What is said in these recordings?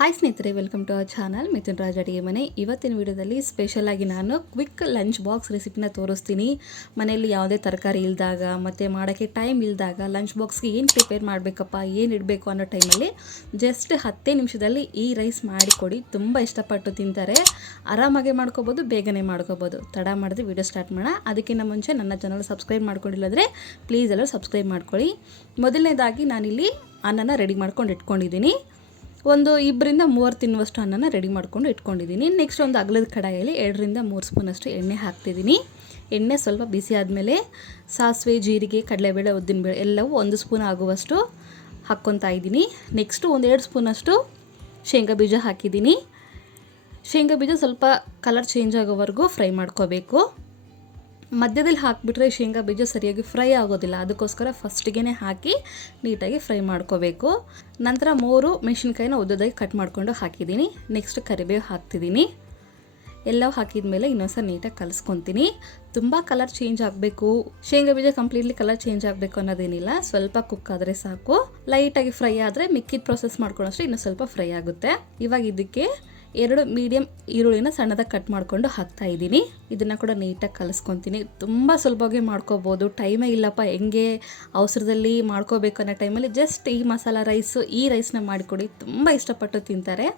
Hi ಸ್ನೇಹಿತರೆ, welcome to our channel Mithun Raj ಅಡುಗೆ ಮನೆ. ಇವತ್ತಿನ ವಿಡಿಯೋದಲ್ಲಿ ಸ್ಪೆಷಲಾಗಿ ನಾನು ಕ್ವಿಕ್ ಲಂಚ್ ಬಾಕ್ಸ್ ರೆಸಿಪಿನ ತೋರಿಸ್ತೀನಿ. ಮನೆಯಲ್ಲಿ ಯಾವುದೇ ತರಕಾರಿ ಇಲ್ಲದಾಗ ಮತ್ತು ಮಾಡೋಕ್ಕೆ ಟೈಮ್ ಇಲ್ಲದಾಗ ಲಂಚ್ ಬಾಕ್ಸ್ಗೆ ಏನು ಪ್ರಿಪೇರ್ ಮಾಡಬೇಕಪ್ಪ, ಏನು ಇಡಬೇಕು ಅನ್ನೋ ಟೈಮಲ್ಲಿ ಜಸ್ಟ್ 10 ನಿಮಿಷದಲ್ಲಿ ಈ ರೈಸ್ ಮಾಡಿಕೊಡಿ. ತುಂಬ ಇಷ್ಟಪಟ್ಟು ತಿಂತಾರೆ. ಆರಾಮಾಗೆ ಮಾಡ್ಕೋಬೋದು, ಬೇಗನೆ ಮಾಡ್ಕೋಬೋದು. ತಡ ಮಾಡಿದ್ರೆ ವಿಡಿಯೋ ಸ್ಟಾರ್ಟ್ ಮಾಡೋಣ. ಅದಕ್ಕಿಂತ ಮುಂಚೆ ನನ್ನ ಚಾನಲ್ ಸಬ್ಸ್ಕ್ರೈಬ್ ಮಾಡ್ಕೊಂಡಿಲ್ಲಂದರೆ ಪ್ಲೀಸ್ ಎಲ್ಲರೂ ಸಬ್ಸ್ಕ್ರೈಬ್ ಮಾಡ್ಕೊಳ್ಳಿ. ಮೊದಲನೇದಾಗಿ ನಾನಿಲ್ಲಿ ಅನ್ನನ ರೆಡಿ ಮಾಡ್ಕೊಂಡು ಇಟ್ಕೊಂಡಿದ್ದೀನಿ. ಒಂದು 2-3 ತಿನ್ನುವಷ್ಟು ಅನ್ನನ ರೆಡಿ ಮಾಡ್ಕೊಂಡು ಇಟ್ಕೊಂಡಿದ್ದೀನಿ. ನೆಕ್ಸ್ಟ್ ಒಂದು ಅಗಲದ ಕಡಾಯಲ್ಲಿ 2-3 ಸ್ಪೂನಷ್ಟು ಎಣ್ಣೆ ಹಾಕ್ತಿದ್ದೀನಿ. ಎಣ್ಣೆ ಸ್ವಲ್ಪ ಬಿಸಿ ಆದಮೇಲೆ ಸಾಸಿವೆ, ಜೀರಿಗೆ, ಕಡಲೆಬೇಳೆ, ಉದ್ದಿನಬೇಳೆ ಎಲ್ಲವೂ 1 ಸ್ಪೂನ್ ಆಗುವಷ್ಟು ಹಾಕ್ಕೊತಾ ಇದ್ದೀನಿ. ನೆಕ್ಸ್ಟು 1-2 ಸ್ಪೂನಷ್ಟು ಶೇಂಗಾ ಬೀಜ ಹಾಕಿದ್ದೀನಿ. ಶೇಂಗಾ ಬೀಜ ಸ್ವಲ್ಪ ಕಲರ್ ಚೇಂಜ್ ಆಗೋವರೆಗೂ ಫ್ರೈ ಮಾಡ್ಕೋಬೇಕು. ಮಧ್ಯದಲ್ಲಿ ಹಾಕಿಬಿಟ್ರೆ ಶೇಂಗಾ ಬೀಜ ಸರಿಯಾಗಿ ಫ್ರೈ ಆಗೋದಿಲ್ಲ. ಅದಕ್ಕೋಸ್ಕರ ಫಸ್ಟಿಗೆ ಹಾಕಿ ನೀಟಾಗಿ ಫ್ರೈ ಮಾಡ್ಕೋಬೇಕು. ನಂತರ 3 ಮೆಣಸಿನ್ಕಾಯಿನ ಉದ್ದದಾಗಿ ಕಟ್ ಮಾಡಿಕೊಂಡು ಹಾಕಿದ್ದೀನಿ. ನೆಕ್ಸ್ಟ್ ಕರಿಬೇವು ಹಾಕ್ತಿದ್ದೀನಿ. ಎಲ್ಲವೂ ಹಾಕಿದ ಮೇಲೆ ಇನ್ನೊಂದ್ಸಲ ನೀಟಾಗಿ ಕಲಿಸ್ಕೊತೀನಿ. ತುಂಬ ಕಲರ್ ಚೇಂಜ್ ಆಗಬೇಕು, ಶೇಂಗಾ ಬೀಜ ಕಂಪ್ಲೀಟ್ಲಿ ಕಲರ್ ಚೇಂಜ್ ಆಗಬೇಕು ಅನ್ನೋದೇನಿಲ್ಲ. ಸ್ವಲ್ಪ ಕುಕ್ ಆದರೆ ಸಾಕು. ಲೈಟಾಗಿ ಫ್ರೈ ಆದರೆ ಮಿಕ್ಕಿದ ಪ್ರೊಸೆಸ್ ಮಾಡ್ಕೊಳ್ಳೋಷ್ಟು ಇನ್ನೂ ಸ್ವಲ್ಪ ಫ್ರೈ ಆಗುತ್ತೆ. ಇವಾಗ ಇದಕ್ಕೆ 2 ಮೀಡಿಯಮ್ ಈರುಳ್ಳಿನ ಸಣ್ಣದಾಗಿ ಕಟ್ ಮಾಡಿಕೊಂಡು ಹಾಕ್ತಾ ಇದ್ದೀನಿ. ಇದನ್ನು ಕೂಡ ನೀಟಾಗಿ ಕಲಿಸ್ಕೊತೀನಿ. ತುಂಬ ಸುಲಭವಾಗಿ ಮಾಡ್ಕೋಬೋದು. ಟೈಮೇ ಇಲ್ಲಪ್ಪ, ಹೆಂಗೆ ಅವಸರದಲ್ಲಿ ಮಾಡ್ಕೋಬೇಕು ಅನ್ನೋ ಟೈಮಲ್ಲಿ ಜಸ್ಟ್ ಈ ಮಸಾಲ ರೈಸು, ಈ ರೈಸ್ನ ಮಾಡಿಕೊಡಿ. ತುಂಬ ಇಷ್ಟಪಟ್ಟು ತಿಂತಾರೆ.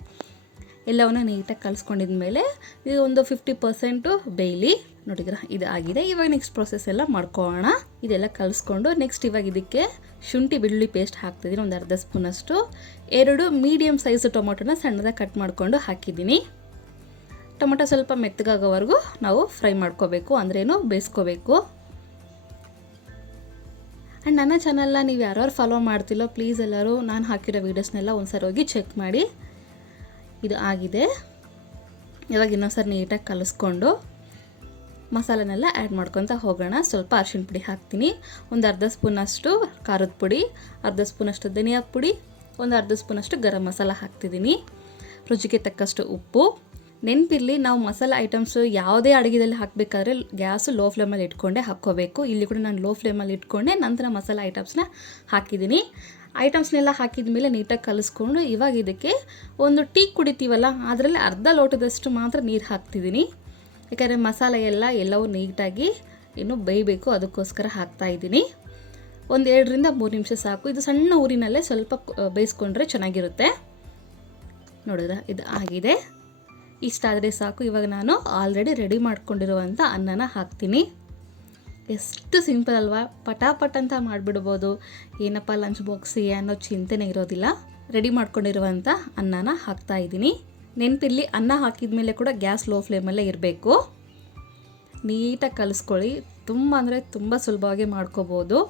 ಎಲ್ಲವನ್ನ ನೀಟಾಗಿ ಕಲಿಸ್ಕೊಂಡಿದ್ಮೇಲೆ ಇದು ಒಂದು 50% ಬೇಯಲಿ. ನೋಡಿದ್ರ, ಇದು ಆಗಿದೆ. ಇವಾಗ ನೆಕ್ಸ್ಟ್ ಪ್ರೊಸೆಸ್ ಎಲ್ಲ ಮಾಡ್ಕೊಳ್ಳೋಣ. ಇದೆಲ್ಲ ಕಲಿಸ್ಕೊಂಡು ನೆಕ್ಸ್ಟ್ ಇವಾಗ ಇದಕ್ಕೆ ಶುಂಠಿ ಬೆಳ್ಳುಳ್ಳಿ ಪೇಸ್ಟ್ ಹಾಕ್ತಿದ್ದೀನಿ. ಒಂದು ಅರ್ಧ ಸ್ಪೂನಷ್ಟು. 2 ಮೀಡಿಯಮ್ ಸೈಜ್ ಟೊಮೊಟೊನ ಸಣ್ಣದಾಗಿ ಕಟ್ ಮಾಡಿಕೊಂಡು ಹಾಕಿದ್ದೀನಿ. ಟೊಮೊಟೊ ಸ್ವಲ್ಪ ಮೆತ್ತಗಾಗೋವರೆಗೂ ನಾವು ಫ್ರೈ ಮಾಡ್ಕೋಬೇಕು, ಅಂದ್ರೇನು ಬೇಯಿಸ್ಕೋಬೇಕು. ಆ್ಯಂಡ್ ನನ್ನ ಚಾನಲ್ನ ನೀವು ಯಾರ್ಯಾರು ಫಾಲೋ ಮಾಡ್ತಿಲ್ಲೋ ಪ್ಲೀಸ್ ಎಲ್ಲರೂ ನಾನು ಹಾಕಿರೋ ವೀಡಿಯೋಸ್ನೆಲ್ಲ ಒಂದ್ಸರಿ ಹೋಗಿ ಚೆಕ್ ಮಾಡಿ. ಇದು ಆಗಿದೆ. ಇವಾಗ ಇನ್ನೊಂದ್ಸರಿ ನೀಟಾಗಿ ಕಲಿಸ್ಕೊಂಡು ಮಸಾಲೆನೆಲ್ಲ ಆ್ಯಡ್ ಮಾಡ್ಕೊತ ಹೋಗೋಣ. ಸ್ವಲ್ಪ ಅರಿಶಿಣ ಪುಡಿ ಹಾಕ್ತೀನಿ. ಒಂದು ಅರ್ಧ ಸ್ಪೂನಷ್ಟು ಖಾರದ ಪುಡಿ, ಅರ್ಧ ಸ್ಪೂನಷ್ಟು ಧನಿಯಾ ಪುಡಿ, ಒಂದು ಅರ್ಧ ಸ್ಪೂನಷ್ಟು ಗರಂ ಮಸಾಲ ಹಾಕ್ತಿದ್ದೀನಿ. ರುಚಿಗೆ ತಕ್ಕಷ್ಟು ಉಪ್ಪು. ನೆನಪಿರಲಿ, ನಾವು ಮಸಾಲೆ ಐಟಮ್ಸು ಯಾವುದೇ ಅಡುಗೆದಲ್ಲಿ ಹಾಕಬೇಕಾದ್ರೆ ಗ್ಯಾಸು ಲೋ ಫ್ಲೇಮಲ್ಲಿ ಇಟ್ಕೊಂಡೆ ಹಾಕ್ಕೋಬೇಕು. ಇಲ್ಲಿ ಕೂಡ ನಾನು ಲೋ ಫ್ಲೇಮಲ್ಲಿ ಇಟ್ಕೊಂಡೆ ನಂತರ ಮಸಾಲೆ ಐಟಮ್ಸ್ನ ಹಾಕಿದ್ದೀನಿ. ಐಟಮ್ಸ್ನೆಲ್ಲ ಹಾಕಿದ ಮೇಲೆ ನೀಟಾಗಿ ಕಲಿಸ್ಕೊಂಡು ಇವಾಗ ಇದಕ್ಕೆ ಒಂದು ಟೀ ಕುಡಿತೀವಲ್ಲ, ಅದರಲ್ಲಿ ಅರ್ಧ ಲೋಟದಷ್ಟು ಮಾತ್ರ ನೀರು ಹಾಕ್ತಿದ್ದೀನಿ. ಯಾಕಂದರೆ ಮಸಾಲೆ ಎಲ್ಲವೂ ನೀಟಾಗಿ ಇನ್ನೂ ಬೇಯಬೇಕು, ಅದಕ್ಕೋಸ್ಕರ ಹಾಕ್ತಾಯಿದ್ದೀನಿ. ಒಂದು 2-3 ನಿಮಿಷ ಸಾಕು. ಇದು ಸಣ್ಣ ಊರಿನಲ್ಲೇ ಸ್ವಲ್ಪ ಬೇಯಿಸ್ಕೊಂಡ್ರೆ ಚೆನ್ನಾಗಿರುತ್ತೆ. ನೋಡಿದ್ರ, ಇದು ಆಗಿದೆ. ಇಷ್ಟಾದರೆ ಸಾಕು. ಇವಾಗ ನಾನು ಆಲ್ರೆಡಿ ರೆಡಿ ಮಾಡ್ಕೊಂಡಿರುವಂಥ ಅನ್ನನ ಹಾಕ್ತೀನಿ. ಎಷ್ಟು ಸಿಂಪಲ್ ಅಲ್ವಾ, ಪಟಾಪಟ್ ಅಂತ ಮಾಡಿಬಿಡ್ಬೋದು. ಏನಪ್ಪ ಲಂಚ್ ಬಾಕ್ಸಿಗೆ ಅನ್ನೋ ಚಿಂತೆನೇ ಇರೋದಿಲ್ಲ. ರೆಡಿ ಮಾಡ್ಕೊಂಡಿರುವಂಥ ಅನ್ನನ ಹಾಕ್ತಾಯಿದ್ದೀನಿ. ನೆನಪಿರಲಿ, ಅನ್ನ ಹಾಕಿದ ಮೇಲೆ ಕೂಡ ಗ್ಯಾಸ್ ಲೋ ಫ್ಲೇಮಲ್ಲೇ ಇರಬೇಕು. ನೀಟಾಗಿ ಕಲಿಸ್ಕೊಳ್ಳಿ. ತುಂಬ ಅಂದರೆ ತುಂಬ ಸುಲಭವಾಗಿ ಮಾಡ್ಕೋಬೋದು.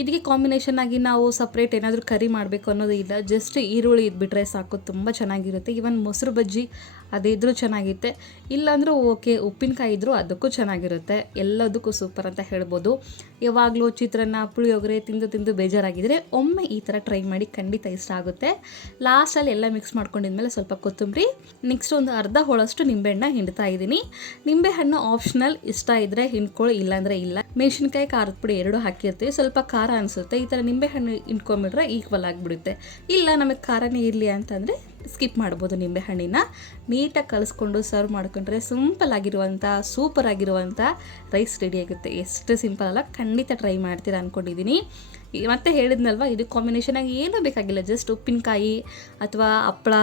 ಇದಕ್ಕೆ ಕಾಂಬಿನೇಷನ್ ಆಗಿ ನಾವು ಸಪ್ರೇಟ್ ಏನಾದರೂ ಕರಿ ಮಾಡಬೇಕು ಅನ್ನೋದು ಇಲ್ಲ. ಜಸ್ಟ್ ಈರುಳ್ಳಿ ಇದ್ಬಿಟ್ರೆ ಸಾಕು, ತುಂಬ ಚೆನ್ನಾಗಿರುತ್ತೆ. ಈವನ್ ಮೊಸರು ಬಜ್ಜಿ ಅದಿದ್ರೂ ಚೆನ್ನಾಗಿರುತ್ತೆ. ಇಲ್ಲಾಂದರೂ ಓಕೆ, ಉಪ್ಪಿನಕಾಯಿ ಇದ್ದರೂ ಅದಕ್ಕೂ ಚೆನ್ನಾಗಿರುತ್ತೆ. ಎಲ್ಲದಕ್ಕೂ ಸೂಪರ್ ಅಂತ ಹೇಳ್ಬೋದು. ಯಾವಾಗಲೂ ಚಿತ್ರಾನ್ನ, ಪುಳಿಯೋಗರೆ ತಿಂದು ಬೇಜಾರಾಗಿದ್ದರೆ ಒಮ್ಮೆ ಈ ಥರ ಟ್ರೈ ಮಾಡಿ, ಖಂಡಿತ ಇಷ್ಟ ಆಗುತ್ತೆ. ಲಾಸ್ಟಲ್ಲಿ ಎಲ್ಲ ಮಿಕ್ಸ್ ಮಾಡ್ಕೊಂಡಿದ್ಮೇಲೆ ಸ್ವಲ್ಪ ಕೊತ್ತಂಬರಿ, ನೆಕ್ಸ್ಟ್ ಒಂದು ಅರ್ಧ ಹೋಳಷ್ಟು ನಿಂಬೆಹಣ್ಣ ಹಿಂಡ್ತಾ ಇದ್ದೀನಿ. ನಿಂಬೆಹಣ್ಣು ಆಪ್ಷನಲ್, ಇಷ್ಟ ಇದ್ದರೆ ಹಿಂಡ್ಕೊಳ್ಳಿ, ಇಲ್ಲಾಂದರೆ ಇಲ್ಲ. ಮೆಣಸಿನ್ಕಾಯಿ, ಖಾರದ ಪುಡಿ 2 ಹಾಕಿರ್ತೀವಿ. ಸ್ವಲ್ಪ ಖಾರ ಅನಿಸುತ್ತೆ. ಈ ಥರ ನಿಂಬೆಹಣ್ಣು ಹಿಂಡ್ಕೊಂಬಿಟ್ರೆ ಈಕ್ವಲ್ ಆಗಿಬಿಡುತ್ತೆ. ಇಲ್ಲ ನಮಗೆ ಖಾರನೇ ಇರಲಿ ಅಂತಂದರೆ ಸ್ಕಿಪ್ ಮಾಡ್ಬೋದು ನಿಂಬೆಹಣ್ಣಿನ. ನೀಟಾಗಿ ಕಲಿಸ್ಕೊಂಡು ಸರ್ವ್ ಮಾಡ್ಕೊಂಡ್ರೆ ಸಿಂಪಲ್ ಆಗಿರುವಂಥ, ಸೂಪರ್ ಆಗಿರುವಂಥ ರೈಸ್ ರೆಡಿ ಆಗುತ್ತೆ. ಎಷ್ಟು ಸಿಂಪಲ್ ಅಲ್ಲ, ಖಂಡಿತ ಟ್ರೈ ಮಾಡ್ತೀರಾ ಅಂದ್ಕೊಂಡಿದ್ದೀನಿ. ಮತ್ತೆ ಹೇಳಿದ್ನಲ್ವ, ಇದು ಕಾಂಬಿನೇಷನ್ ಆಗಿ ಏನೂ ಬೇಕಾಗಿಲ್ಲ. ಜಸ್ಟ್ ಉಪ್ಪಿನಕಾಯಿ ಅಥವಾ ಹಪ್ಪಳ,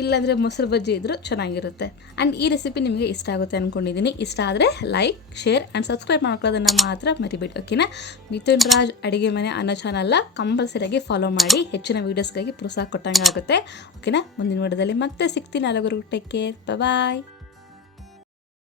ಇಲ್ಲಾಂದರೆ ಮೊಸರು ಬಜ್ಜಿ ಇದ್ದರೂ ಚೆನ್ನಾಗಿರುತ್ತೆ. ಆ್ಯಂಡ್ ಈ ರೆಸಿಪಿ ನಿಮಗೆ ಇಷ್ಟ ಆಗುತ್ತೆ ಅಂದ್ಕೊಂಡಿದ್ದೀನಿ. ಇಷ್ಟ ಆದರೆ ಲೈಕ್, ಶೇರ್ ಆ್ಯಂಡ್ ಸಬ್ಸ್ಕ್ರೈಬ್ ಮಾಡ್ಕೊಳ್ಳೋದನ್ನು ಮಾತ್ರ ಮರಿಬೇಡಿ, ಓಕೆನಾ. ಮಿಥುನ್ ರಾಜ್ ಅಡುಗೆ ಮನೆ ಅನ್ನೋ ಚಾನಲ್ನ ಕಂಪಲ್ಸರಿಯಾಗಿ ಫಾಲೋ ಮಾಡಿ. ಹೆಚ್ಚಿನ ವೀಡಿಯೋಸ್ಗಾಗಿ ಪ್ರೋತ್ಸಾಹ ಕೊಟ್ಟಂಗೆ ಆಗುತ್ತೆ, ಓಕೆನಾ. ಮುಂದಿನ ವಿಡಿಯೋದಲ್ಲಿ ಮತ್ತೆ ಸಿಗ್ತೀನಿ. ಅಲ್ಲಿವರೆಗೂ ಟೇಕ್ ಕೇರ್, ಬಾಯ್.